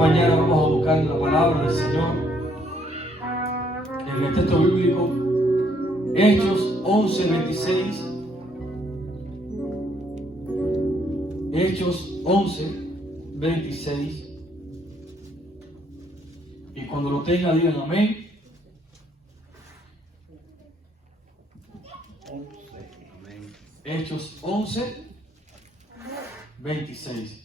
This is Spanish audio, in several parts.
mañana vamos a buscar la palabra del Señor en el texto bíblico, Hechos 11:26. Hechos 11:26. Y cuando lo tenga, digan amén. Hechos 11:26.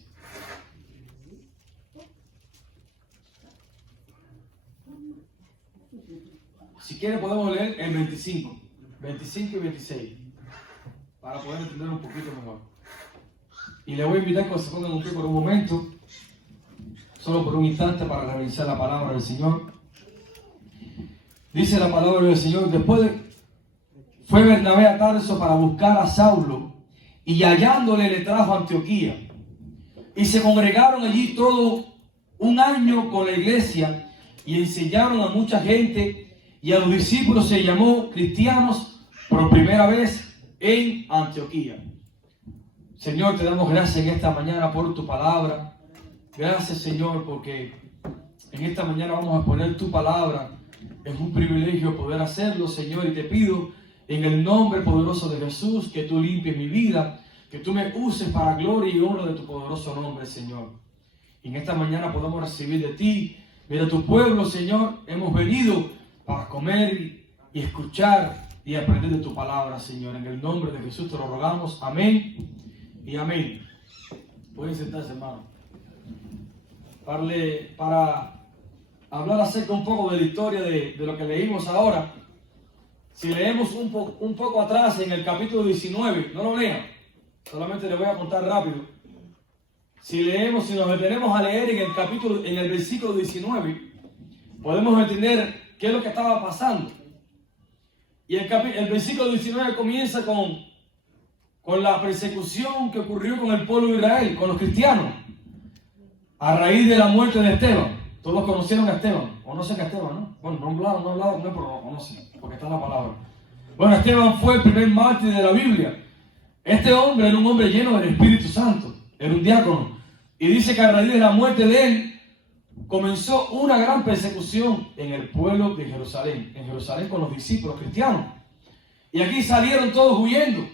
Si quieren podemos leer el 25 y 26 para poder entender un poquito mejor. Y les voy a invitar que se pongan un pie por un momento, solo por un instante, para revisar la palabra del Señor. Dice la palabra del Señor: después fue Bernabé a Tarso para buscar a Saulo, y hallándole le trajo a Antioquía. Y se congregaron allí todo un año con la iglesia, y enseñaron a mucha gente, y a los discípulos se llamó cristianos por primera vez en Antioquía. Señor, te damos gracias en esta mañana por tu palabra. Gracias, Señor, porque en esta mañana vamos a poner tu palabra. Es un privilegio poder hacerlo, Señor, y te pido en el nombre poderoso de Jesús que tú limpies mi vida, que tú me uses para gloria y honra de tu poderoso nombre, Señor. Y en esta mañana podamos recibir de ti. Mira, tu pueblo, Señor, hemos venido para comer y escuchar y aprender de tu palabra, Señor. En el nombre de Jesús te lo rogamos. Amén y amén. Pueden sentarse, hermano. Para hablar acerca un poco de la historia de lo que leímos ahora. Si leemos un poco atrás en el capítulo 19, no lo lean, solamente les voy a contar rápido. Si nos detenemos a leer en el versículo 19, podemos entender qué es lo que estaba pasando. Y el versículo 19 comienza con la persecución que ocurrió con el pueblo de Israel, con los cristianos, a raíz de la muerte de Esteban. Todos conocieron a Esteban, conocen a Esteban, ¿no? Bueno, no hablaron, no, pero lo conocen, porque está en la palabra. Bueno, Esteban fue el primer mártir de la Biblia. Este hombre era un hombre lleno del Espíritu Santo, era un diácono. Y dice que a raíz de la muerte de él, comenzó una gran persecución en el pueblo de Jerusalén, en Jerusalén con los discípulos cristianos. Y aquí salieron todos huyendo.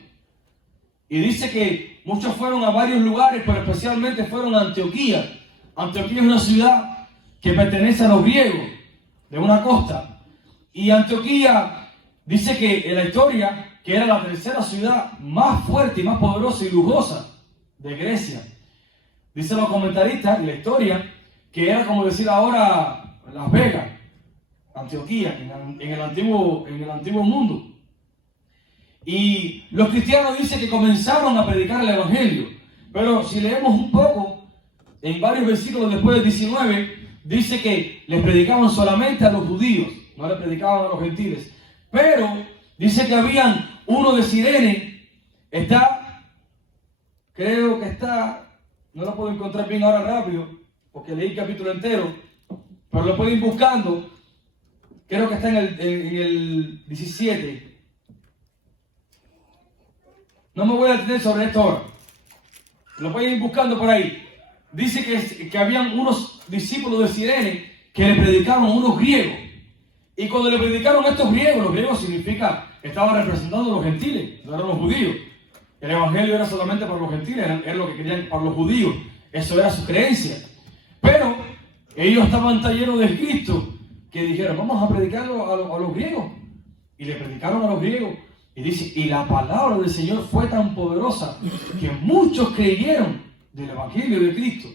Y dice que muchos fueron a varios lugares, pero especialmente fueron a Antioquía. Antioquía es una ciudad que pertenece a los griegos, de una costa. Y Antioquía dice que en la historia, que era la tercera ciudad más fuerte y más poderosa y lujosa de Grecia. Dicen los comentaristas en la historia que era como decir ahora Las Vegas, Antioquía, en el antiguo mundo. Y los cristianos dicen que comenzaron a predicar el evangelio. Pero si leemos un poco, en varios versículos después del 19, dice que les predicaban solamente a los judíos, no les predicaban a los gentiles. Pero dice que habían uno de Cirene, no lo puedo encontrar bien ahora rápido, porque leí el capítulo entero, pero lo pueden ir buscando. Creo que está en el 17. No me voy a detener sobre esto ahora. Lo pueden ir buscando por ahí. Dice que habían unos discípulos de Cirene que le predicaron a unos griegos. Y cuando le predicaron a estos griegos, los griegos significa, estaban representando a los gentiles, no eran los judíos. El evangelio era solamente para los gentiles, era lo que querían para los judíos. Eso era su creencia. Pero ellos estaban tan llenos de Cristo que dijeron, vamos a predicarlo a los griegos. Y le predicaron a los griegos. Y dice, y la palabra del Señor fue tan poderosa que muchos creyeron del evangelio de Cristo.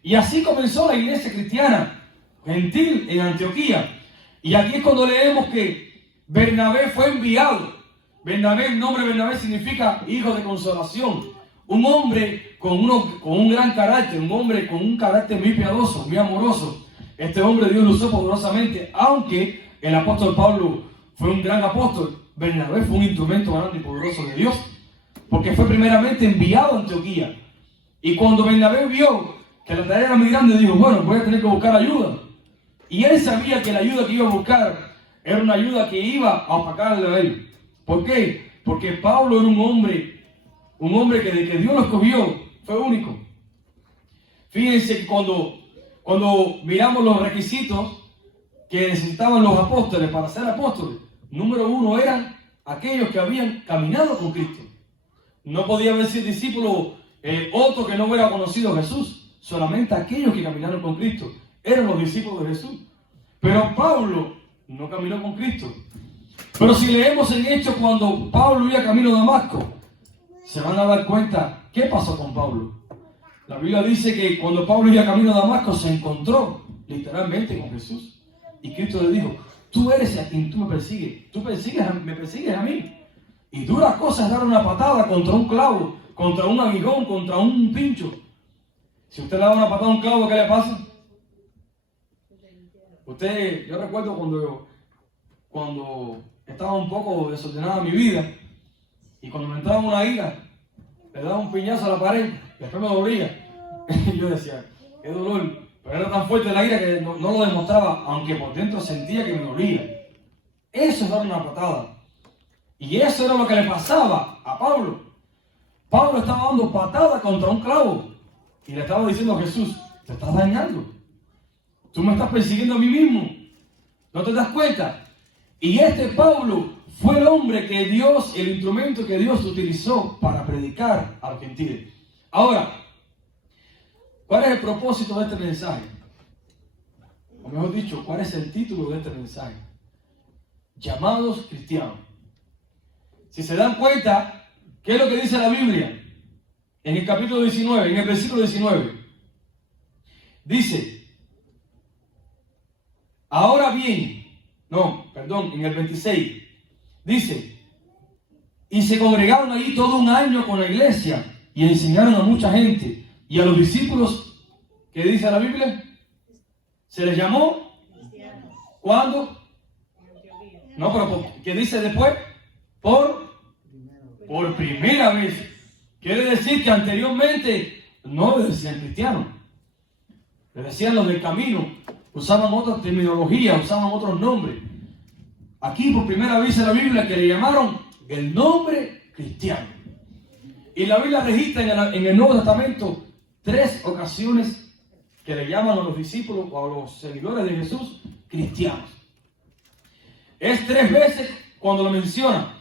Y así comenzó la iglesia cristiana gentil en Antioquía. Y aquí es cuando leemos que Bernabé fue enviado. Bernabé, el nombre Bernabé significa hijo de consolación. Un hombre con un gran carácter, un hombre con un carácter muy piadoso, muy amoroso. Este hombre Dios lo usó poderosamente, aunque el apóstol Pablo fue un gran apóstol. Bernabé fue un instrumento grande y poderoso de Dios, porque fue primeramente enviado a Antioquía. Y cuando Bernabé vio que la tarea era muy grande, dijo, bueno, voy a tener que buscar ayuda. Y él sabía que la ayuda que iba a buscar era una ayuda que iba a opacarle a él. ¿Por qué? Porque Pablo era un hombre que de que Dios lo escogió fue único. Fíjense que cuando Cuando miramos los requisitos que necesitaban los apóstoles para ser apóstoles, número uno eran aquellos que habían caminado con Cristo. No podía haber sido discípulo otro que no hubiera conocido a Jesús. Solamente aquellos que caminaron con Cristo eran los discípulos de Jesús. Pero Pablo no caminó con Cristo. Pero si leemos en Hechos cuando Pablo iba camino a Damasco, se van a dar cuenta qué pasó con Pablo. La Biblia dice que cuando Pablo iba camino a Damasco se encontró literalmente con Jesús. Y Cristo le dijo: tú eres a quien tú me persigues. Me persigues a mí. Y dura cosa es dar una patada contra un clavo, contra un aguijón, contra un pincho. Si usted le da una patada a un clavo, ¿qué le pasa? Yo recuerdo cuando estaba un poco desordenada mi vida, y cuando me entraba una ira, le daba un piñazo a la pared, y después me dolía. Y yo decía, qué dolor. Pero era tan fuerte la ira que no lo demostraba, aunque por dentro sentía que me dolía. Eso es dar una patada. Y eso era lo que le pasaba a Pablo. Pablo estaba dando patada contra un clavo. Y le estaba diciendo a Jesús: te estás dañando. Tú me estás persiguiendo a mí mismo. ¿No te das cuenta? Y este Pablo fue el hombre que Dios, el instrumento que Dios utilizó para predicar a los gentiles. Ahora, ¿cuál es el propósito de este mensaje? O mejor dicho, ¿cuál es el título de este mensaje? Llamados cristianos. Si se dan cuenta, ¿qué es lo que dice la Biblia? En el capítulo 19, en el versículo 19, dice: ahora bien, en el 26, dice: y se congregaron allí todo un año con la iglesia y enseñaron a mucha gente. Y a los discípulos, ¿qué dice la Biblia? Se les llamó, ¿cuándo? No, pero ¿qué dice después? Por primera vez. Quiere decir que anteriormente no le decían cristianos, le decían los del camino, usaban otra terminología, usaban otros nombres. Aquí por primera vez en la Biblia que le llamaron el nombre cristiano. Y la Biblia registra en el Nuevo Testamento 3 ocasiones que le llaman a los discípulos o a los seguidores de Jesús cristianos. Es 3 veces cuando lo menciona.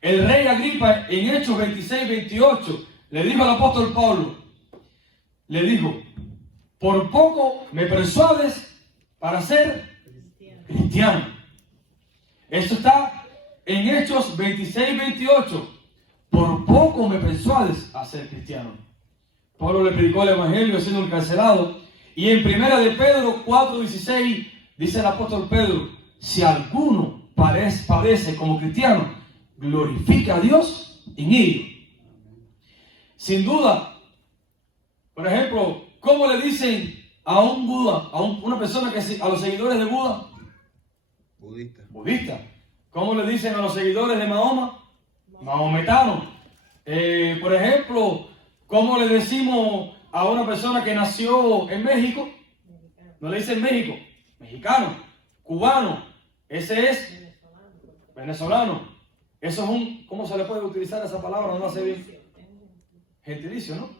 El rey Agripa en Hechos 26-28 le dijo al apóstol Pablo, le dijo: por poco me persuades para ser cristiano. Esto está en Hechos 26-28. Por poco me persuades a ser cristiano. Pablo le predicó el evangelio siendo encarcelado. Y en primera de Pedro 4:16 dice el apóstol Pedro: si alguno padece como cristiano, glorifica a Dios en ello. Sin duda, por ejemplo, ¿cómo le dicen a un Buda, una persona a los seguidores de Buda? Budista. ¿Cómo le dicen a los seguidores de Mahoma? Mahometanos. Por ejemplo, ¿cómo le decimos a una persona que nació en México? No le dicen México, mexicano, cubano. Ese es venezolano. Eso es ¿cómo se le puede utilizar esa palabra? No sé bien. Gentilicio, ¿no?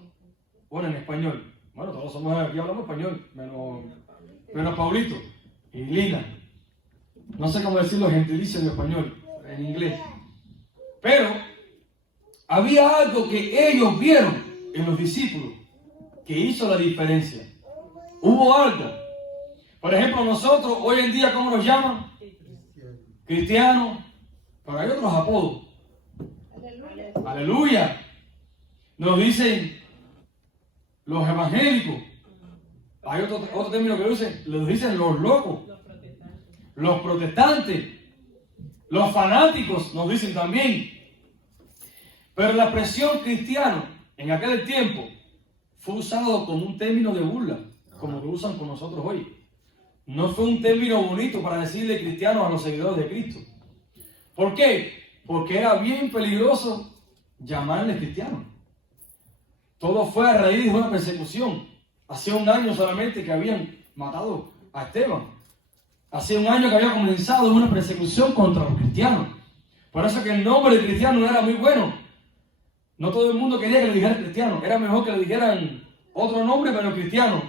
Bueno, en español. Bueno, todos somos aquí, hablamos español, menos Paulito y Lina. No sé cómo decirlo gentilicio en español, en inglés. Pero había algo que ellos vieron en los discípulos que hizo la diferencia. Hubo algo. Por ejemplo, nosotros hoy en día, ¿cómo nos llaman? Cristianos. Pero hay otros apodos. Aleluya. Nos dicen los evangélicos. Hay otro término que los dicen los locos. Los protestantes. Los fanáticos nos dicen también. Pero la expresión cristiano en aquel tiempo fue usado como un término de burla, como lo usan con nosotros hoy. No fue un término bonito para decirle cristiano a los seguidores de Cristo. ¿Por qué? Porque era bien peligroso llamarles cristianos. Todo fue a raíz de una persecución. Hace un año solamente que habían matado a Esteban. Hace un año que había comenzado una persecución contra los cristianos. Por eso que el nombre de cristiano no era muy bueno. No todo el mundo quería que le dijeran cristiano. Era mejor que le dijeran otro nombre, pero cristiano.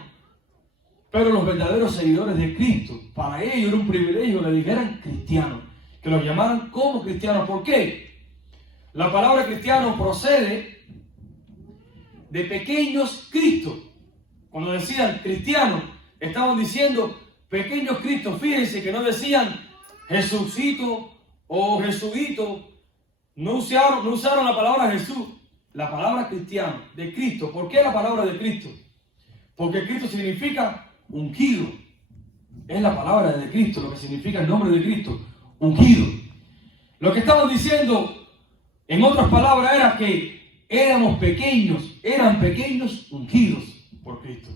Pero los verdaderos seguidores de Cristo, para ellos era un privilegio que le dijeran cristianos, que los llamaran como cristianos. ¿Por qué? La palabra cristiano procede de pequeños Cristos. Cuando decían cristianos, estaban diciendo pequeños Cristos. Fíjense que no decían Jesucito o Jesuito. No usaron la palabra Jesús, la palabra cristiano, de Cristo. ¿Por qué la palabra de Cristo? Porque Cristo significa ungido. Es la palabra de Cristo, lo que significa el nombre de Cristo, ungido. Lo que estaban diciendo, en otras palabras, era que eran pequeños ungidos por Cristo.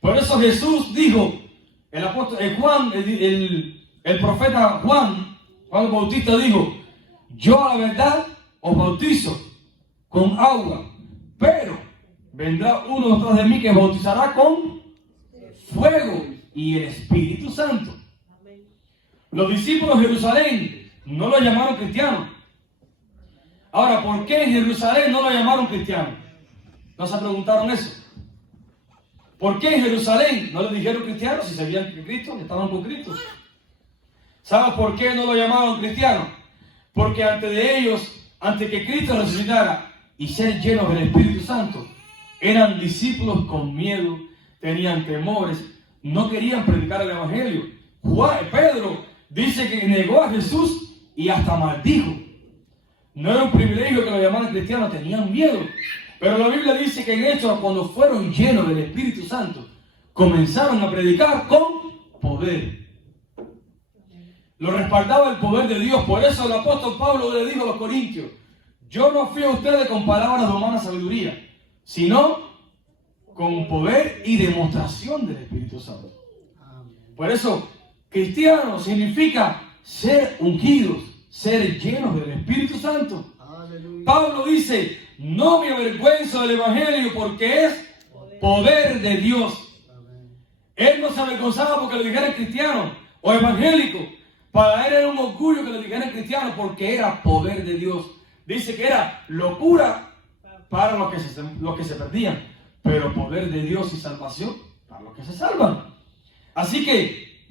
Por eso Jesús dijo, el profeta Juan el Bautista dijo, yo a la verdad os bautizo con agua, pero vendrá uno detrás de mí que bautizará con fuego y el Espíritu Santo. Los discípulos de Jerusalén no lo llamaron cristiano. Ahora, ¿por qué en Jerusalén no lo llamaron cristiano? ¿No se preguntaron eso? ¿Por qué en Jerusalén no le dijeron cristiano si sabían que Cristo, que estaban con Cristo? ¿Sabes por qué no lo llamaron cristiano? Porque antes que Cristo resucitara y ser llenos del Espíritu Santo, eran discípulos con miedo, tenían temores, no querían predicar el Evangelio. Pedro dice que negó a Jesús y hasta maldijo. No era un privilegio que lo llamaran cristiano, tenían miedo. Pero la Biblia dice que en Hechos, cuando fueron llenos del Espíritu Santo, comenzaron a predicar con poder. Lo respaldaba el poder de Dios. Por eso el apóstol Pablo le dijo a los corintios, yo no fui a ustedes con palabras de humana sabiduría, sino con poder y demostración del Espíritu Santo. Por eso, cristiano significa ser ungidos, ser llenos del Espíritu Santo. Aleluya. Pablo dice, no me avergüenzo del Evangelio porque es poder de Dios. Él no se avergonzaba porque le dijeran cristiano o evangélico. Para él era un orgullo que le dijeran cristiano porque era poder de Dios. Dice que era locura para los que se perdían, pero poder de Dios y salvación para los que se salvan. Así que,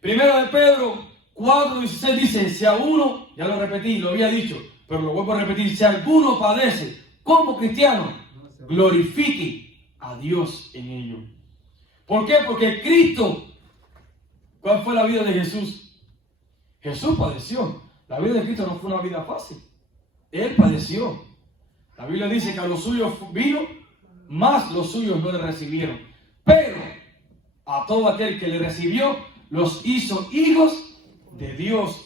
primero de Pedro 4:16 dice, si a uno, ya lo repetí, lo había dicho, pero lo vuelvo a repetir, si alguno padece como cristiano, glorifique a Dios en ello. ¿Por qué? Porque Cristo, ¿cuál fue la vida de Jesús? Jesús padeció. La vida de Cristo no fue una vida fácil. Él padeció. La Biblia dice que a los suyos vino, mas los suyos no le recibieron. Pero a todo aquel que le recibió, los hizo hijos de Dios.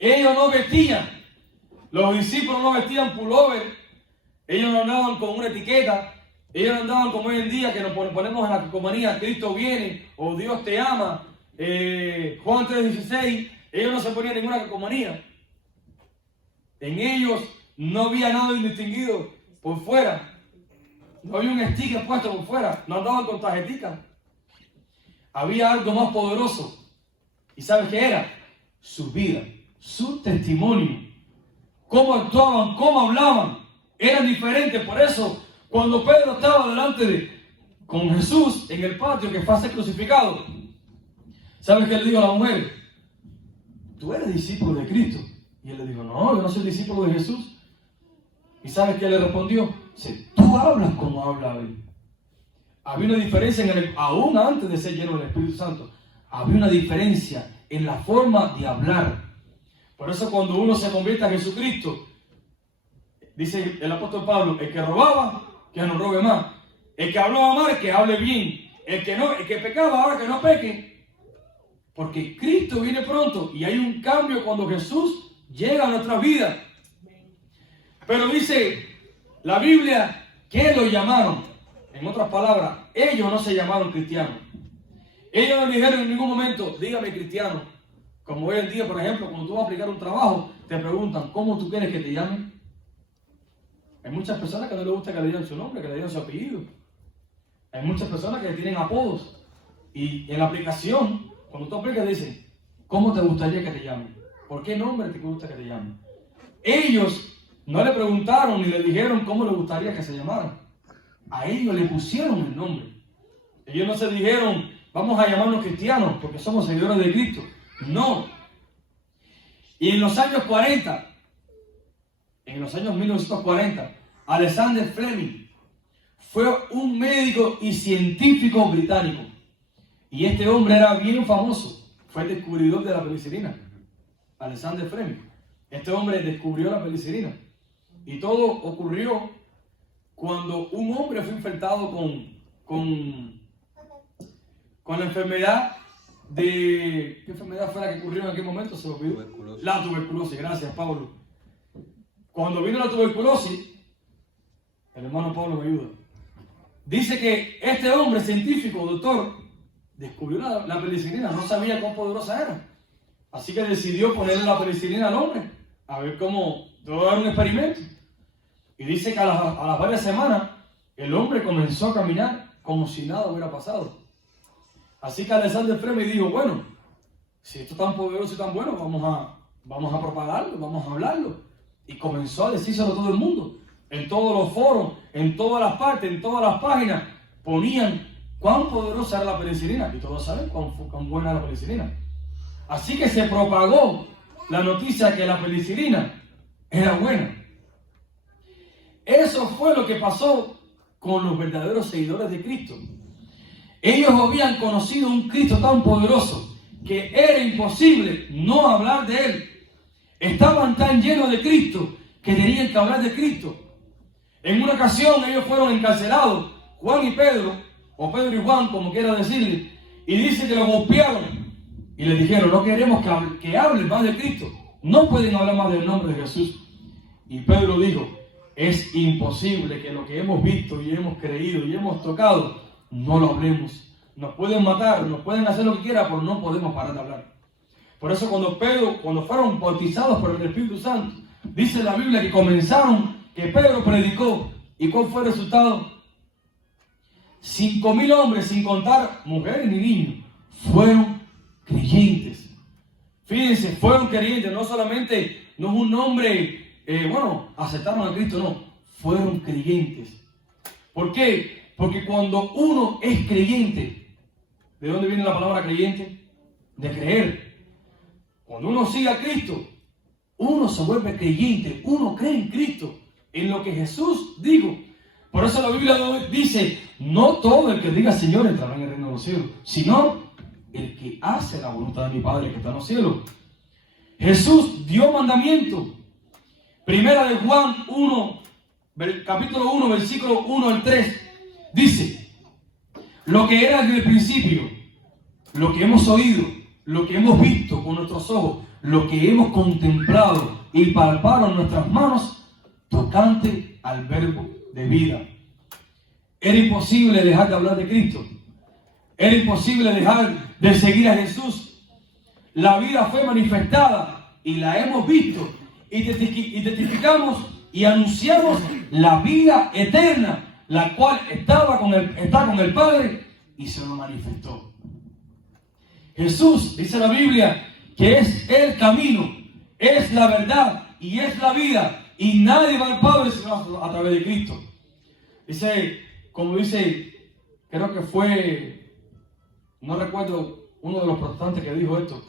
Ellos no vestían, los discípulos no vestían pullover, ellos no andaban con una etiqueta, ellos no andaban como hoy en día que nos ponemos en la calcomanía, Cristo viene, o Dios te ama, Juan 3:16, ellos no se ponían ninguna calcomanía. En ellos no había nada indistinguido por fuera, no había un sticker puesto por fuera, no andaban con tarjetica. Había algo más poderoso. ¿Y sabes qué era? Su vida, su testimonio. Cómo actuaban, cómo hablaban. Eran diferentes. Por eso, cuando Pedro estaba con Jesús en el patio que fue a ser crucificado, ¿sabes qué le dijo a la mujer? Tú eres discípulo de Cristo. Y él le dijo, no, yo no soy discípulo de Jesús. ¿Y sabes qué le respondió? Dice, tú hablas como habla él. Había una diferencia aún antes de ser lleno del Espíritu Santo. Había una diferencia en la forma de hablar. Por eso cuando uno se convierte a Jesucristo, dice el apóstol Pablo, el que robaba, que no robe más. El que hablaba mal, que hable bien. El que pecaba, ahora que no peque. Porque Cristo viene pronto y hay un cambio cuando Jesús llega a nuestras vidas. Pero dice la Biblia que lo llamaron. En otras palabras, ellos no se llamaron cristianos. Ellos no dijeron en ningún momento, dígame cristiano. Como hoy en día, por ejemplo, cuando tú vas a aplicar un trabajo, te preguntan, ¿cómo tú quieres que te llamen? Hay muchas personas que no les gusta que le digan su nombre, que le digan su apellido. Hay muchas personas que tienen apodos. Y en la aplicación, cuando tú aplicas, dicen, ¿cómo te gustaría que te llamen? ¿Por qué nombre te gusta que te llamen? Ellos no le preguntaron ni le dijeron cómo le gustaría que se llamaran. A ellos le pusieron el nombre. Ellos no se dijeron, vamos a llamarnos cristianos porque somos seguidores de Cristo. No. Y en los años 40, en los años 1940, Alexander Fleming fue un médico y científico británico. Y este hombre era bien famoso. Fue el descubridor de la penicilina. Alexander Fleming. Este hombre descubrió la penicilina. Y todo ocurrió cuando un hombre fue infectado con la enfermedad de... ¿Qué enfermedad fue la que ocurrió en aquel momento? Se olvidó. Tuberculosis. La tuberculosis. Gracias, Pablo. Cuando vino la tuberculosis, el hermano Pablo me ayuda. Dice que este hombre científico, doctor, descubrió la penicilina. No sabía cuán poderosa era. Así que decidió ponerle la penicilina al hombre. A ver cómo... Todo era un experimento. Y dice que a las varias semanas, el hombre comenzó a caminar como si nada hubiera pasado. Así que Alexander Fleming dijo, bueno, si esto es tan poderoso y tan bueno, vamos a propagarlo, vamos a hablarlo. Y comenzó a decírselo a todo el mundo. En todos los foros, en todas las partes, en todas las páginas, ponían cuán poderosa era la penicilina. Y todos saben cuán buena era la penicilina. Así que se propagó la noticia que la penicilina era buena. Eso fue lo que pasó con los verdaderos seguidores de Cristo. Ellos habían conocido un Cristo tan poderoso que era imposible no hablar de Él. Estaban tan llenos de Cristo que tenían que hablar de Cristo. En una ocasión ellos fueron encarcelados, Juan y Pedro, o Pedro y Juan, como quiera decirle, y dice que los golpearon y les dijeron, no queremos que hablen más de Cristo. No pueden hablar más del nombre de Jesús. Y Pedro dijo, es imposible que lo que hemos visto y hemos creído y hemos tocado, no lo hablemos. Nos pueden matar, nos pueden hacer lo que quieran, pero no podemos parar de hablar. Por eso cuando fueron bautizados por el Espíritu Santo, dice la Biblia que Pedro predicó. ¿Y cuál fue el resultado? 5,000 hombres, sin contar mujeres ni niños, fueron creyentes. Fíjense, fueron creyentes, no solamente, no es un nombre... aceptaron a Cristo, no, fueron creyentes. ¿Por qué? Porque cuando uno es creyente, ¿de dónde viene la palabra creyente? De creer. Cuando uno sigue a Cristo, uno se vuelve creyente, uno cree en Cristo, en lo que Jesús dijo. Por eso la Biblia dice, no todo el que diga Señor entrará en el reino de los cielos, sino el que hace la voluntad de mi Padre que está en los cielos. Jesús dio mandamiento. Primera de Juan 1, capítulo 1, versículo 1 al 3, dice, lo que era desde el principio, lo que hemos oído, lo que hemos visto con nuestros ojos, lo que hemos contemplado y palpado en nuestras manos, tocante al verbo de vida. Era imposible dejar de hablar de Cristo. Era imposible dejar de seguir a Jesús. La vida fue manifestada y la hemos visto. Y testificamos y anunciamos la vida eterna, la cual está con el Padre y se lo manifestó. Jesús, dice la Biblia, que es el camino, es la verdad y es la vida, y nadie va al Padre sino a través de Cristo. Dice, creo que fue, no recuerdo, uno de los protestantes que dijo esto,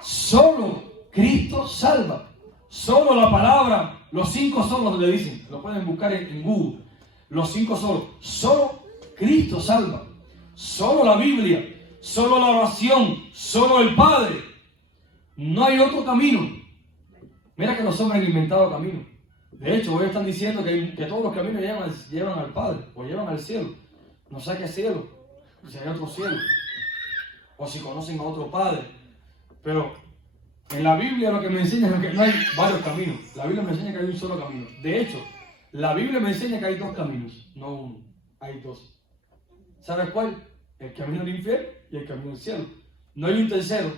solo Cristo salva. Solo la palabra, los 5 solos le dicen, lo pueden buscar en Google, los 5 solos, solo Cristo salva, solo la Biblia, solo la oración, solo el Padre, no hay otro camino. Mira que los hombres han inventado caminos. De hecho, hoy están diciendo que todos los caminos llevan al Padre, o llevan al cielo. No sé qué cielo, si hay otro cielo, o si conocen a otro Padre, pero... En la Biblia lo que me enseña es que no hay varios caminos. La Biblia me enseña que hay un solo camino. De hecho, la Biblia me enseña que hay 2 caminos, no uno. Hay 2. ¿Sabes cuál? El camino del infierno y el camino del cielo. No hay un tercero.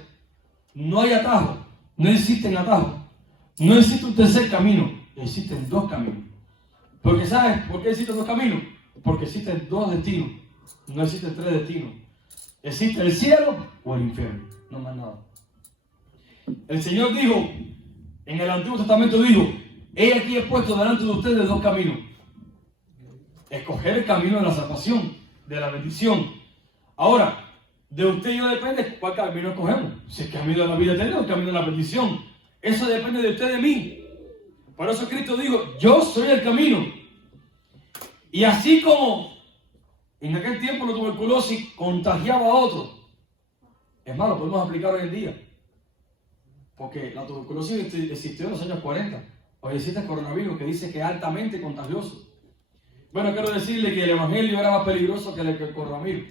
No hay atajo. No existen atajos. No existe un tercer camino. Existen 2 caminos. Porque ¿sabes por qué existen 2 caminos? Porque existen 2 destinos. No existen 3 destinos. Existe el cielo o el infierno. No más nada. El Señor dijo, en el Antiguo Testamento dijo, he aquí he puesto delante de ustedes 2 caminos. Escoger el camino de la salvación, de la bendición, Ahora, de usted y yo depende cuál camino escogemos. Si el camino de la vida eterna o el camino de la perdición. Eso depende de usted y de mí. Por eso Cristo dijo, yo soy el camino. Y así como en aquel tiempo la tuberculosis contagiaba a otros, es más, lo podemos aplicar hoy en día. Porque la tuberculosis existió en los años 40. Hoy existe el coronavirus que dice que es altamente contagioso. Bueno, quiero decirle que el evangelio era más peligroso que el coronavirus.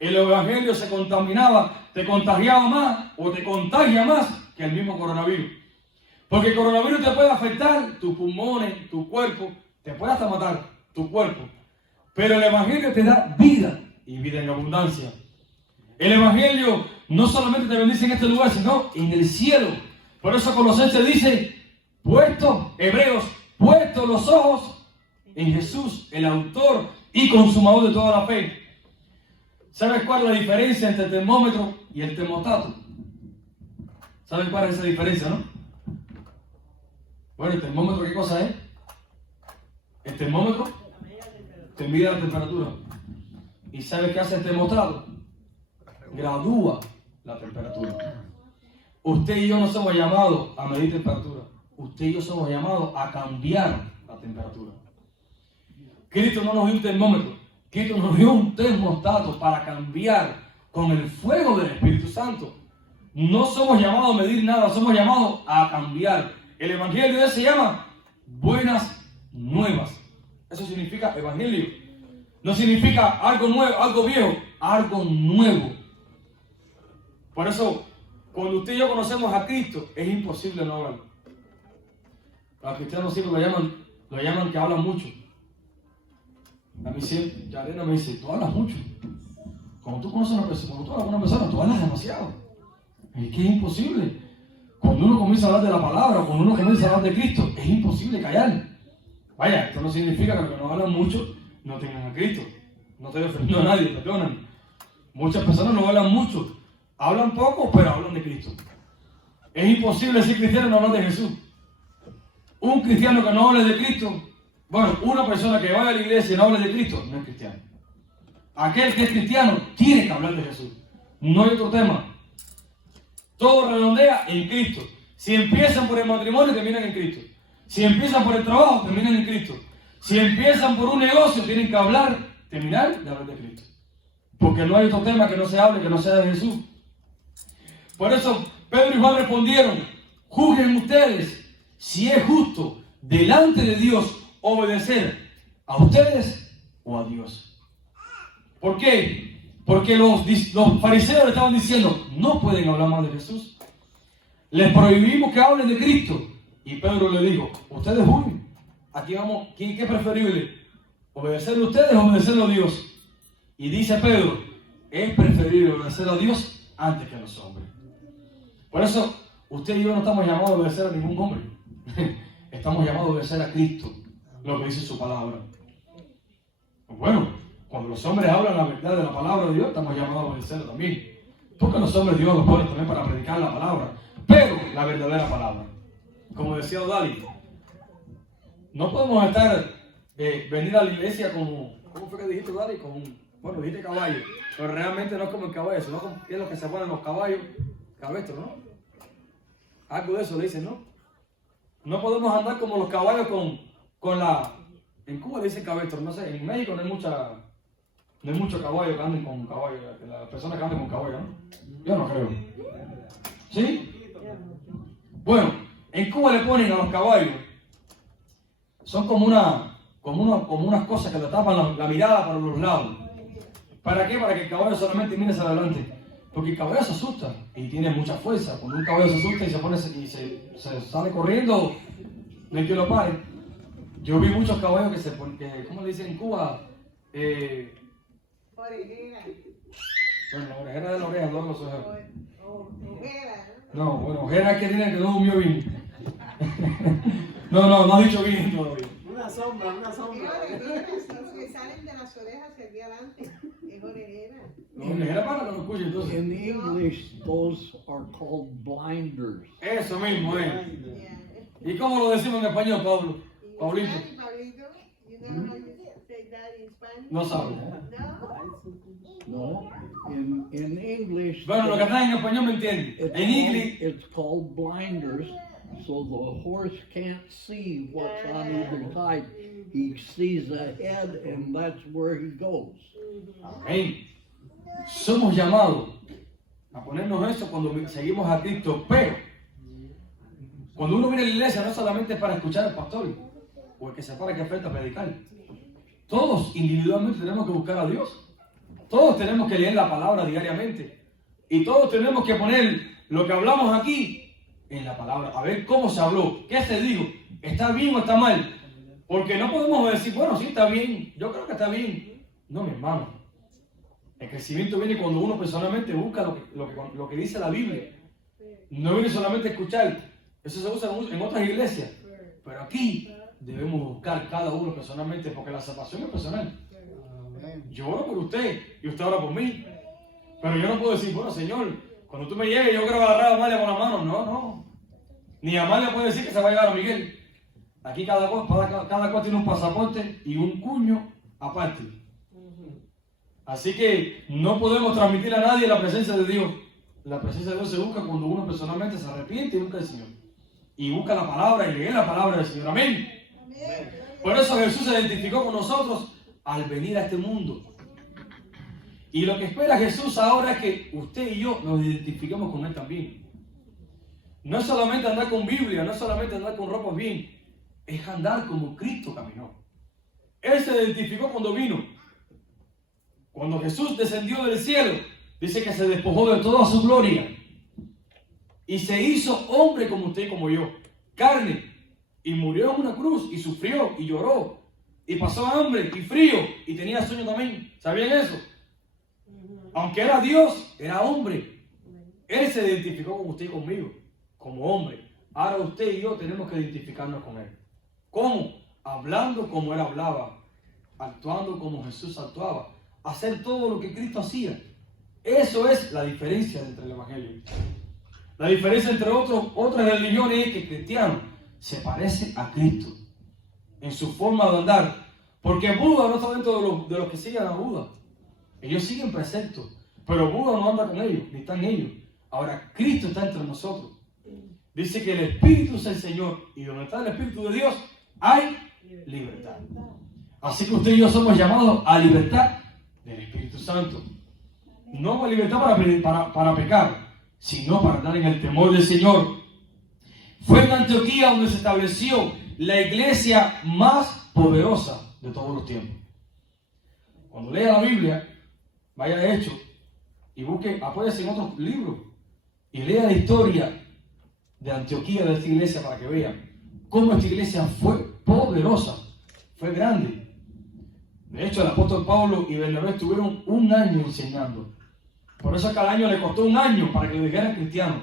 El evangelio se contaminaba, te contagiaba más o te contagia más que el mismo coronavirus. Porque el coronavirus te puede afectar tus pulmones, tu cuerpo, te puede hasta matar tu cuerpo. Pero el evangelio te da vida y vida en abundancia. El evangelio no solamente te bendice en este lugar, sino en el cielo. Por eso Colosenses dice, Hebreos, puestos los ojos en Jesús, el autor y consumador de toda la fe. ¿Sabes cuál es la diferencia entre el termómetro y el termostato? ¿Saben cuál es esa diferencia, no? Bueno, ¿el termómetro qué cosa es? El termómetro te mide la temperatura. ¿Y sabes qué hace el termostato? Gradúa la temperatura. Usted y yo no somos llamados a medir temperatura. Usted y yo somos llamados a cambiar la temperatura. Cristo no nos dio un termómetro. Cristo nos dio un termostato para cambiar con el fuego del Espíritu Santo. No somos llamados a medir nada, somos llamados a cambiar. El evangelio de Dios se llama buenas nuevas. Eso significa evangelio. No significa algo nuevo, algo viejo, algo nuevo. Por eso, cuando usted y yo conocemos a Cristo, es imposible no verlo. Los cristianos siempre lo llaman que habla mucho. A mí siempre, Yarena me dice, tú hablas mucho. Cuando tú conoces a una persona, cuando tú hablas con una persona, tú hablas demasiado. Es que es imposible. Cuando uno comienza a hablar de la palabra, cuando uno comienza a hablar de Cristo, es imposible callar. Vaya, esto no significa que los que no hablan mucho no tengan a Cristo. No estoy ofendiendo a nadie, perdonan. Muchas personas no hablan mucho. Hablan poco, pero hablan de Cristo. Es imposible ser cristiano y no hablar de Jesús. Un cristiano que no hable de Cristo, bueno, una persona que vaya a la iglesia y no hable de Cristo, no es cristiano. Aquel que es cristiano tiene que hablar de Jesús. No hay otro tema. Todo redondea en Cristo. Si empiezan por el matrimonio, terminan en Cristo. Si empiezan por el trabajo, terminan en Cristo. Si empiezan por un negocio, tienen que terminar de hablar de Cristo. Porque no hay otro tema que no se hable, que no sea de Jesús. Por eso Pedro y Juan respondieron, juzguen ustedes si es justo delante de Dios obedecer a ustedes o a Dios. ¿Por qué? Porque los fariseos le estaban diciendo, no pueden hablar más de Jesús. Les prohibimos que hablen de Cristo. Y Pedro le dijo, ustedes juzguen. Aquí vamos, ¿qué es preferible? ¿Obedecerle a ustedes o obedecerle a Dios? Y dice Pedro, es preferible obedecer a Dios antes que a los hombres. Por eso, usted y yo no estamos llamados a obedecer a ningún hombre. Estamos llamados a obedecer a Cristo, lo que dice su palabra. Bueno, cuando los hombres hablan la verdad de la palabra de Dios, estamos llamados a obedecerlo también. Porque los hombres Dios los pone también para predicar la palabra, pero la verdadera palabra. Como decía Odali, no podemos venir a la iglesia como, ¿cómo fue que dijiste, Odali? Bueno, dijiste caballo, pero realmente no es como el caballo, sino como es lo que se ponen los caballos, cabestro, ¿no? Algo de eso le dicen, ¿no? No podemos andar como los caballos con la... En Cuba le dicen cabestro, no sé, en México no hay mucho caballo que anden con caballo, las personas que anden con caballo, ¿no? Yo no creo. ¿Sí? Bueno, en Cuba le ponen a los caballos, son como unas cosas que le tapan la mirada para los lados. ¿Para qué? Para que el caballo solamente mire hacia adelante. Porque el caballo se asusta y tiene mucha fuerza. Cuando un caballo se asusta y se sale corriendo, no hay que lo pare. Yo vi muchos caballos que ¿cómo le dicen en Cuba? Orejera. Bueno, la orejera de la oreja, no los ojos. Ojera, ¿no? No, bueno, ojera es que tiene que no durmió bien. No ha dicho bien todavía. Una sombra. Es orejera, los que salen de las orejas hacia aquí adelante. Es orejera. No, orejera para que no escuche entonces. In English, those are called blinders. Eso mismo, Yeah. ¿Y cómo lo decimos en español, Pablo? Paulito. Pablito, you know how you say that in Spanish? No sabe. No. No, in English, Bueno, lo que está en español me entiende. En inglés, it's called blinders, so the horse can't see what's on either side. He sees ahead, and that's where he goes. amén, somos llamados a ponernos eso cuando seguimos a Cristo, pero cuando uno viene a la iglesia no es solamente para escuchar al pastor o el que se para que frente a predicar. Todos individualmente tenemos que buscar a Dios. Todos tenemos que leer la palabra diariamente. Y todos tenemos que poner lo que hablamos aquí en la palabra. A ver cómo se habló. ¿Qué se dijo? ¿Está bien o está mal? Porque no podemos decir, bueno, sí está bien. Yo creo que está bien. No, mi hermano. El crecimiento viene cuando uno personalmente busca lo que dice la Biblia. No viene solamente a escuchar. Eso se usa en otras iglesias. Pero aquí debemos buscar cada uno personalmente porque la salvación es personal. Yo oro por usted y usted ora por mí. Pero yo no puedo decir, bueno, Señor, cuando tú me llegues yo quiero agarrar a Amalia con la mano. No, no. Ni Amalia puede decir que se va a llevar a Miguel. Aquí cada cual tiene un pasaporte y un cuño aparte. Así que no podemos transmitir a nadie la presencia de Dios. La presencia de Dios se busca cuando uno personalmente se arrepiente y busca al Señor. Y busca la palabra y lee la palabra del Señor. Amén. Por eso Jesús se identificó con nosotros al venir a este mundo. Y lo que espera Jesús ahora es que usted y yo nos identifiquemos con Él también. No es solamente andar con Biblia, no es solamente andar con ropas bien, es andar como Cristo caminó. Él se identificó cuando vino. Cuando Jesús descendió del cielo, dice que se despojó de toda su gloria y se hizo hombre como usted y como yo, carne, y murió en una cruz y sufrió y lloró y pasó hambre y frío y tenía sueño también. ¿Sabían eso? Aunque era Dios, era hombre. Él se identificó con usted y conmigo como hombre. Ahora usted y yo tenemos que identificarnos con Él. ¿Cómo? Hablando como Él hablaba, actuando como Jesús actuaba, hacer todo lo que Cristo hacía. Eso es la diferencia entre el Evangelio. La diferencia entre otras religiones es que el cristiano se parece a Cristo en su forma de andar. Porque Buda no está dentro de los que siguen a Buda. Ellos siguen preceptos, pero Buda no anda con ellos, ni está en ellos. Ahora Cristo está entre nosotros. Dice que el Espíritu es el Señor, y donde está el Espíritu de Dios hay libertad. Así que usted y yo somos llamados a libertad del Espíritu Santo. No a libertad para pecar, sino para andar en el temor del Señor. Fue en Antioquía donde se estableció la iglesia más poderosa de todos los tiempos. Cuando lea la Biblia, vaya a Hechos y busque, apóyese en otros libros y lea la historia de Antioquía, de esta iglesia, para que vean cómo esta iglesia fue poderosa, fue grande. De hecho, el apóstol Pablo y Bernabé estuvieron un año enseñando. Por eso cada año le costó un año para que lo dijeran cristianos.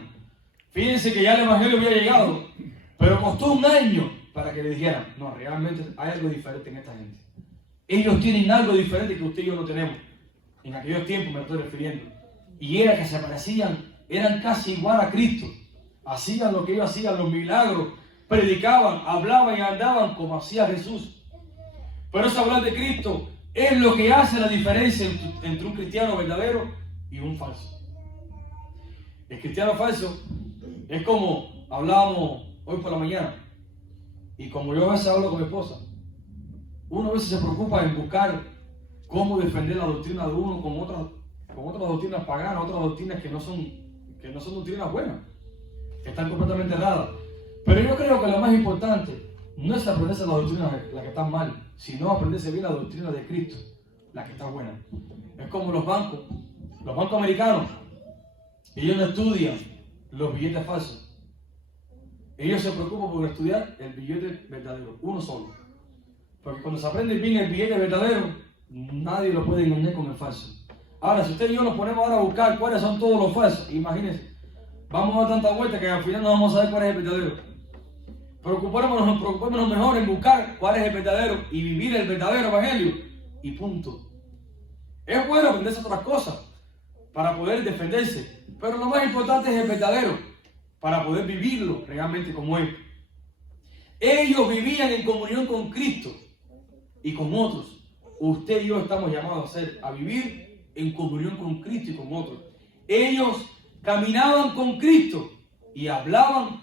Fíjense que ya el evangelio había llegado, pero costó un año para que le dijeran, no, realmente hay algo diferente en esta gente. Ellos tienen algo diferente que usted y yo no tenemos. En aquellos tiempos me estoy refiriendo. Y era que se parecían, eran casi igual a Cristo. Hacían lo que ellos hacían, los milagros, predicaban, hablaban y andaban como hacía Jesús. Por eso hablar de Cristo es lo que hace la diferencia entre un cristiano verdadero y un falso. El cristiano falso es como hablábamos hoy por la mañana, y como yo a veces hablo con mi esposa, uno a veces se preocupa en buscar cómo defender la doctrina de uno con otras doctrinas paganas, otras doctrinas que no son doctrinas buenas, que están completamente erradas. Pero yo creo que lo más importante no es aprenderse las doctrinas las que están mal, sino aprenderse bien la doctrina de Cristo, la que está buena. Es como los bancos americanos. Ellos no estudian los billetes falsos. Ellos se preocupan por estudiar el billete verdadero, uno solo. Porque cuando se aprende bien el billete verdadero, nadie lo puede engañar con el falso. Ahora, si usted y yo nos ponemos ahora a buscar cuáles son todos los falsos, imagínense, vamos a dar tanta vuelta que al final no vamos a saber cuál es el verdadero. Preocupémonos mejor en buscar cuál es el verdadero y vivir el verdadero evangelio, y punto. Es bueno aprenderse otras cosas para poder defenderse, pero lo más importante es el verdadero, para poder vivirlo realmente como Él. Ellos vivían en comunión con Cristo y con otros. Usted y yo estamos llamados a vivir en comunión con Cristo y con otros. Ellos caminaban con Cristo y hablaban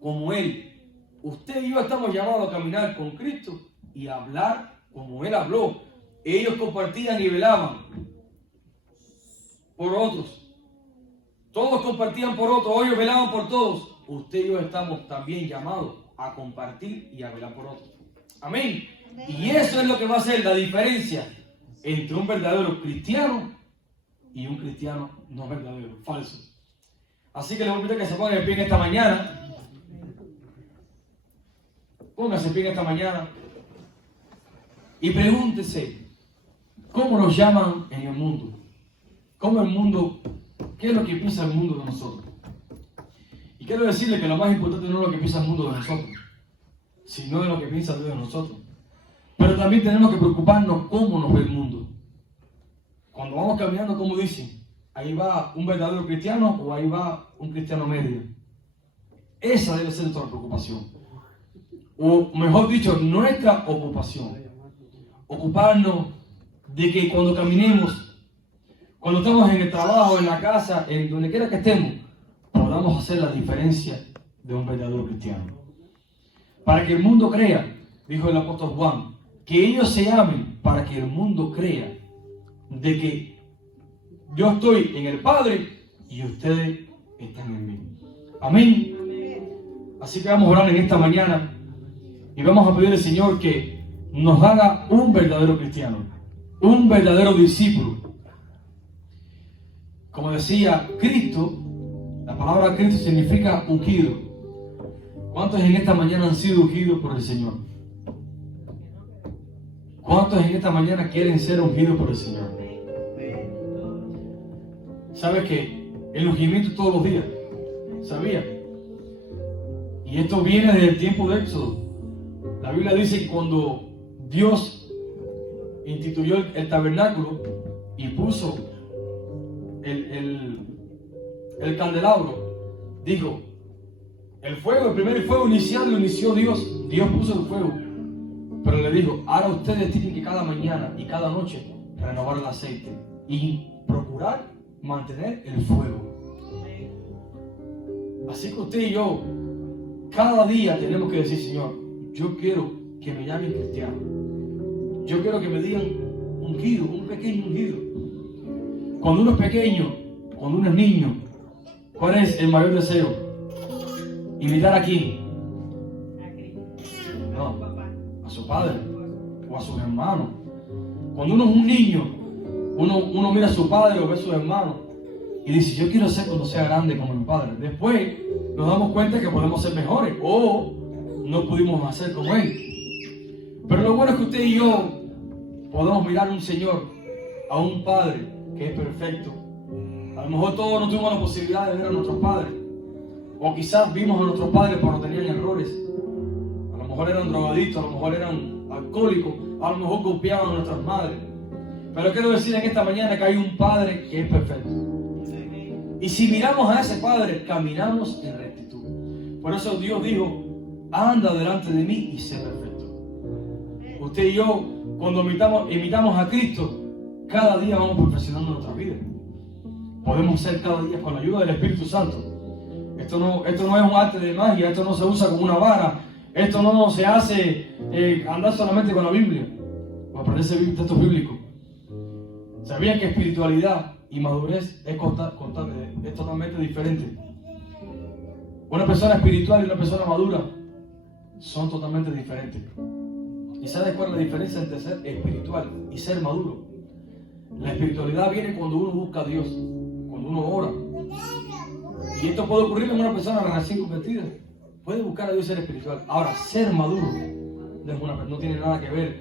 como Él. Usted y yo estamos llamados a caminar con Cristo y hablar como Él habló. Ellos compartían y velaban por otros. Todos compartían por otros, ellos velaban por todos. Usted y yo estamos también llamados a compartir y a velar por otros. Amén. Y eso es lo que va a hacer la diferencia entre un verdadero cristiano y un cristiano no verdadero, falso. Así que les voy a pedir que se pongan de pie en esta mañana. Póngase de pie en esta mañana y pregúntese, ¿cómo nos llaman en el mundo? ¿Cómo el mundo, qué es lo que piensa el mundo de nosotros? Y quiero decirle que lo más importante no es lo que piensa el mundo de nosotros, sino de lo que piensa Dios de nosotros. Pero también tenemos que preocuparnos cómo nos ve el mundo. Cuando vamos caminando, como dicen, ahí va un verdadero cristiano o ahí va un cristiano medio. Esa debe ser nuestra preocupación. O mejor dicho, nuestra ocupación. Ocuparnos de que cuando caminemos, cuando estamos en el trabajo, en la casa, en donde quiera que estemos, podamos hacer la diferencia de un verdadero cristiano. Para que el mundo crea, dijo el apóstol Juan, que ellos se amen para que el mundo crea de que yo estoy en el Padre y ustedes están en mí. Amén. Así que vamos a orar en esta mañana y vamos a pedir al Señor que nos haga un verdadero cristiano, un verdadero discípulo. Como decía Cristo, la palabra Cristo significa ungido. ¿Cuántos en esta mañana han sido ungidos por el Señor? ¿Cuántos en esta mañana quieren ser ungidos por el Señor? ¿Sabes que el ungimiento todos los días? ¿Sabía? Y esto viene desde el tiempo de Éxodo. La Biblia dice que cuando Dios instituyó el tabernáculo y puso el candelabro, dijo, el fuego, el primer fuego inicial lo inició Dios. Dios puso el fuego. Pero le dijo, ahora ustedes tienen que cada mañana y cada noche renovar el aceite y procurar mantener el fuego. Así que usted y yo, cada día tenemos que decir, Señor, yo quiero que me llamen cristiano. Yo quiero que me digan ungido, un pequeño ungido. Cuando uno es pequeño, cuando uno es niño, ¿cuál es el mayor deseo? ¿Imitar a quién? No, a su padre o a sus hermanos. Cuando uno es un niño, uno mira a su padre o ve a sus hermanos y dice, yo quiero ser cuando sea grande como mi padre. Después nos damos cuenta que podemos ser mejores o no pudimos hacer como él. Pero lo bueno es que usted y yo podemos mirar a un Señor, a un Padre que es perfecto. A lo mejor todos no tuvimos la posibilidad de ver a nuestros padres, o quizás vimos a nuestros padres pero tenían errores. A lo mejor eran drogadictos, a lo mejor eran alcohólicos, a lo mejor golpeaban a nuestras madres. Pero quiero decir en esta mañana que hay un Padre que es perfecto. Y si miramos a ese Padre, caminamos en rectitud. Por eso Dios dijo, anda delante de mí y sé perfecto. Usted y yo, cuando imitamos a Cristo, cada día vamos perfeccionando nuestra vida. Podemos ser cada día con la ayuda del Espíritu Santo. Esto no es un arte de magia, esto no se usa como una vara, esto no se hace andar solamente con la Biblia o aprenderse textos bíblicos. ¿Sabían que espiritualidad y madurez es totalmente diferente? Una persona espiritual y una persona madura son totalmente diferentes. ¿Y sabes cuál es la diferencia entre ser espiritual y ser maduro? La espiritualidad viene cuando uno busca a Dios, cuando uno ora. Y esto puede ocurrir en una persona recién convertida. Puede buscar a Dios y ser espiritual. Ahora, ser maduro no tiene nada que ver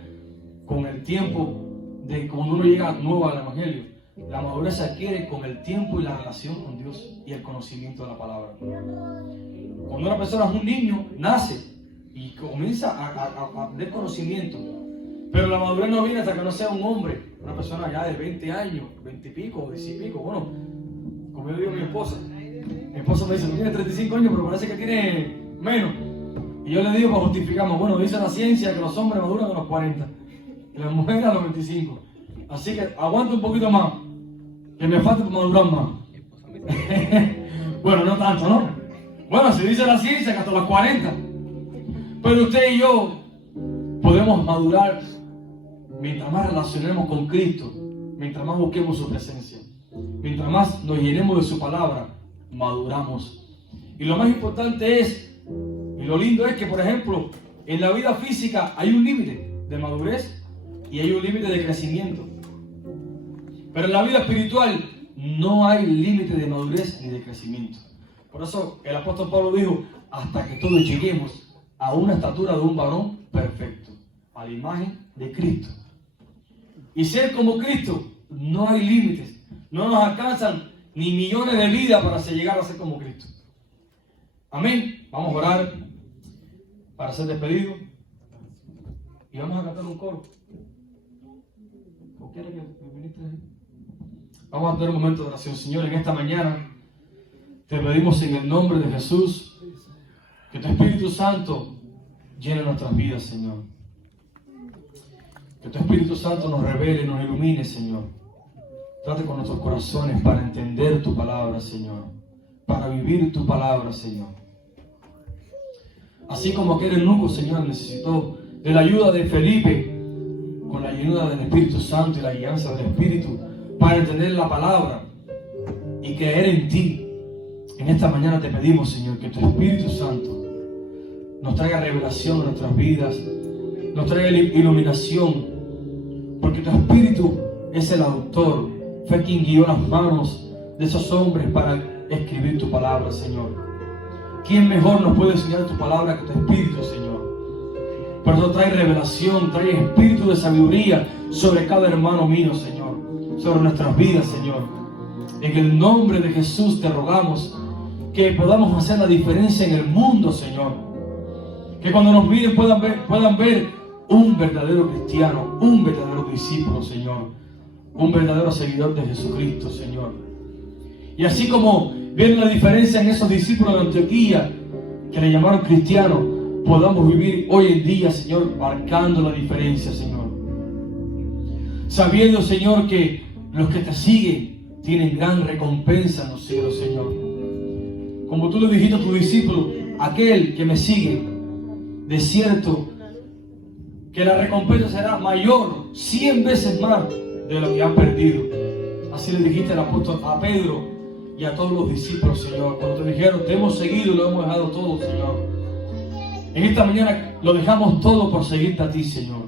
con el tiempo de cuando uno llega nuevo al Evangelio. La madurez se adquiere con el tiempo y la relación con Dios y el conocimiento de la palabra. Cuando una persona es un niño, nace y comienza a tener conocimiento. Pero la madurez no viene hasta que no sea un hombre, una persona ya de 20 años, 20 y pico, 10 y pico. Bueno, como yo digo a mi esposa me dice, tú tienes 35 años, pero parece que tiene menos. Y yo le digo para justificarme, bueno, dice la ciencia que los hombres maduran a los 40 y las mujeres a los 25. Así que aguanta un poquito más. Que me falta para madurar más. Bueno, no tanto, ¿no? Bueno, se dice la ciencia que hasta los 40. Pero usted y yo podemos madurar mientras más relacionemos con Cristo, mientras más busquemos su presencia, mientras más nos llenemos de su palabra, maduramos. Y lo más importante es, y lo lindo es que, por ejemplo, en la vida física hay un límite de madurez y hay un límite de crecimiento. Pero en la vida espiritual no hay límite de madurez ni de crecimiento. Por eso el apóstol Pablo dijo, hasta que todos lleguemos a una estatura de un varón perfecto, a la imagen de Cristo. Y ser como Cristo, no hay límites. No nos alcanzan ni millones de vidas para llegar a ser como Cristo. Amén. Vamos a orar para ser despedidos. Y vamos a cantar un coro. ¿O quiere que viniste ahí? Vamos a tener un momento de oración. Señor, en esta mañana te pedimos en el nombre de Jesús que tu Espíritu Santo llene nuestras vidas, Señor. Que tu Espíritu Santo nos revele, nos ilumine, Señor. Trate con nuestros corazones para entender tu palabra, Señor. Para vivir tu palabra, Señor. Así como aquel eunuco, Señor, necesitó de la ayuda de Felipe con la llenura del Espíritu Santo y la guianza del Espíritu para entender la palabra y creer en ti. En esta mañana te pedimos, Señor, que tu Espíritu Santo nos traiga revelación a nuestras vidas, nos traiga iluminación, porque tu Espíritu es el autor, fue quien guió las manos de esos hombres para escribir tu palabra, Señor. ¿Quién mejor nos puede enseñar tu palabra que tu Espíritu, Señor? Por eso trae revelación, trae espíritu de sabiduría sobre cada hermano mío, Señor, sobre nuestras vidas, Señor. En el nombre de Jesús te rogamos que podamos hacer la diferencia en el mundo, Señor. Que cuando nos miren puedan ver un verdadero cristiano, un verdadero discípulo, Señor. Un verdadero seguidor de Jesucristo, Señor. Y así como vieron la diferencia en esos discípulos de Antioquía, que le llamaron cristianos, podamos vivir hoy en día, Señor, marcando la diferencia, Señor. Sabiendo, Señor, que los que te siguen tienen gran recompensa en los cielos, Señor. Como tú le dijiste a tu discípulo, aquel que me sigue, de cierto que la recompensa será mayor, 100 veces más de lo que han perdido. Así le dijiste al apóstol a Pedro y a todos los discípulos, Señor, cuando te dijeron, te hemos seguido y lo hemos dejado todo, Señor. En esta mañana lo dejamos todo por seguirte a ti, Señor.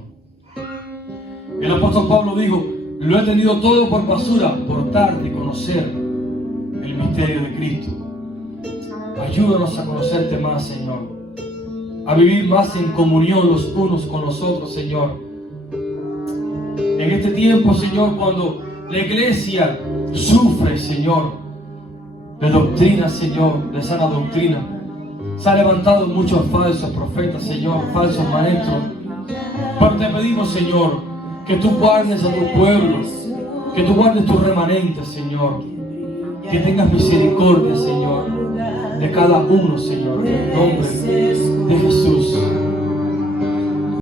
El apóstol Pablo dijo, lo he tenido todo por basura, por darte a conocer el misterio de Cristo. Ayúdanos a conocerte más, Señor. A vivir más en comunión los unos con los otros, Señor. En este tiempo, Señor, cuando la iglesia sufre, Señor, de doctrina, Señor, de sana doctrina, se han levantado muchos falsos profetas, Señor, falsos maestros. Pero te pedimos, Señor, que tú guardes a tu pueblo, que tú guardes tus remanentes, Señor. Que tengas misericordia, Señor, de cada uno, Señor, en el nombre de Jesús.